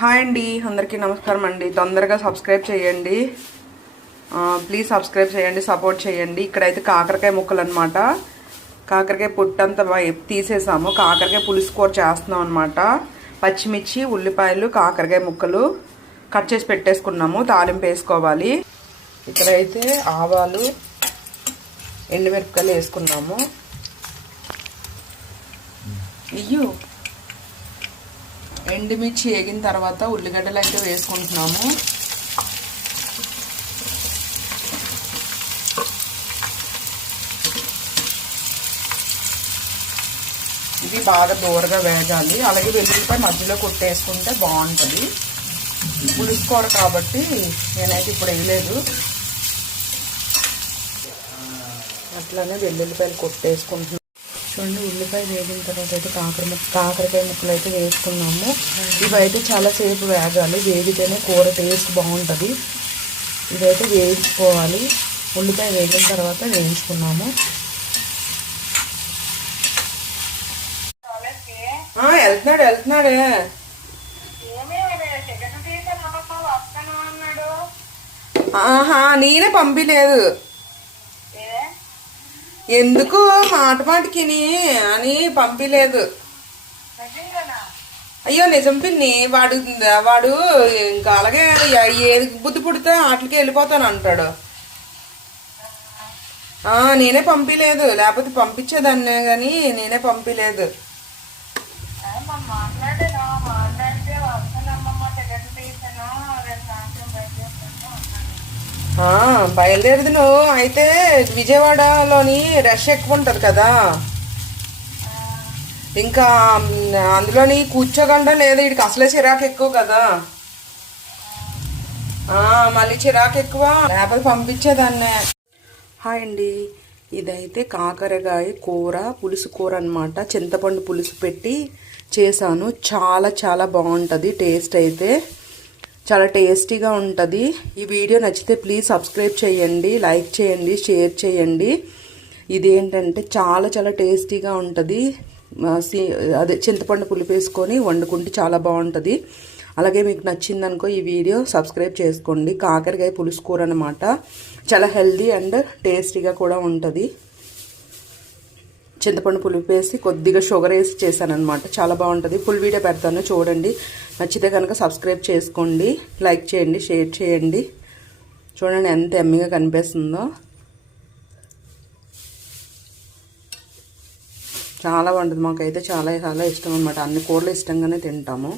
Hi అండి, అందరికీ నమస్కారం అండి. తొందరగా సబ్స్క్రైబ్ చేయండి, ప్లీజ్ సబ్స్క్రైబ్ చేయండి, సపోర్ట్ చేయండి. ఇక్కడైతే కాకరకాయ ముక్కలు అనమాట. కాకరకాయ పొట్టంతా తీసేసాము. కాకరకాయ పులుసు కూర చేస్తున్నాం అనమాట. పచ్చిమిర్చి, ఉల్లిపాయలు, కాకరకాయ ముక్కలు కట్ చేసి పెట్టేసుకున్నాము. తాలింపు వేసుకోవాలి. ఇక్కడైతే ఆవాలు, ఎండుమిరపకాయలు వేసుకున్నాము. ఎండుమిర్చి వేగిన తర్వాత ఉల్లిగడ్డలు అయితే వేసుకుంటున్నాము. ఇది బాగా దూరగా వేగాలి. అలాగే వెల్లుల్లిపాయ మధ్యలో కొట్టేసుకుంటే బాగుంటుంది. పులుసు కూర కాబట్టి నేనైతే ఇప్పుడు వేయలేదు. అట్లానే వెల్లుల్లిపాయలు కొట్టేసుకుంటున్నాను. చూడండి, ఉల్లిపాయ వేగిన తర్వాత అయితే కాకరకాయ ముక్కలు అయితే వేసుకున్నాము. ఇవైతే చాలాసేపు వేగాలి. వేగితేనే కూర టేస్ట్ బాగుంటుంది. ఇదైతే వేయించుకోవాలి. ఉల్లిపాయ వేగిన తర్వాత వేయించుకున్నాము. వెళ్తున్నాడే. ఆహా, నేనే పంపిలేదు. ఎందుకు మాటకి అని పంపిలేదు. అయ్యో నిజం పిన్ని, వాడు ఇంకా అలాగే ఏది బుద్ధి పుడితే వాటికి వెళ్ళిపోతాను అంటాడు. నేనే పంపిలేదు, లేకపోతే పంపించేదాన్నే కానీ నేనే పంపిలేదు. బయలుదేరదు నువ్వు. అయితే విజయవాడలోని రష్ ఎక్కువ ఉంటుంది కదా, ఇంకా అందులోని కూర్చోగండా లేదా. వీడికి అసలే చిరాకు ఎక్కువ కదా, మళ్ళీ చిరాకు ఎక్కువ, లేకపోతే పంపించేదాన్నే. హాయ్ అండి, ఇదైతే కాకరకాయ కూర, పులుసు కూర అనమాట. చింతపండు పులుసు పెట్టి చేశాను. చాలా చాలా బాగుంటుంది. టేస్ట్ అయితే చాలా టేస్టీగా ఉంటుంది. ఈ వీడియో నచ్చితే ప్లీజ్ సబ్స్క్రైబ్ చేయండి, లైక్ చేయండి, షేర్ చేయండి. ఇదేంటంటే చాలా చాలా టేస్టీగా ఉంటుంది. అదే చింతపండు పులుపు వేసుకొని వండుకుంటే చాలా బాగుంటుంది. అలాగే మీకు నచ్చిందనుకో ఈ వీడియో సబ్స్క్రైబ్ చేసుకోండి. కాకరకాయ పులుసు కూర అనమాట. చాలా హెల్దీ అండ్ టేస్టీగా కూడా ఉంటుంది. చింతపండు పులుపు వేసి కొద్దిగా షుగర్ వేసి చేశాను అనమాట. చాలా బాగుంటుంది. ఫుల్ వీడియో పెడతాను, చూడండి. నచ్చితే కనుక సబ్స్క్రైబ్ చేసుకోండి, లైక్ చేయండి, షేర్ చేయండి. చూడండి ఎంత ఎమ్మిగా కనిపిస్తుందో. చాలా బాగుంటుంది. మాకైతే చాలా చాలా ఇష్టం అనమాట. అన్ని కూరలు ఇష్టంగానే తింటాము.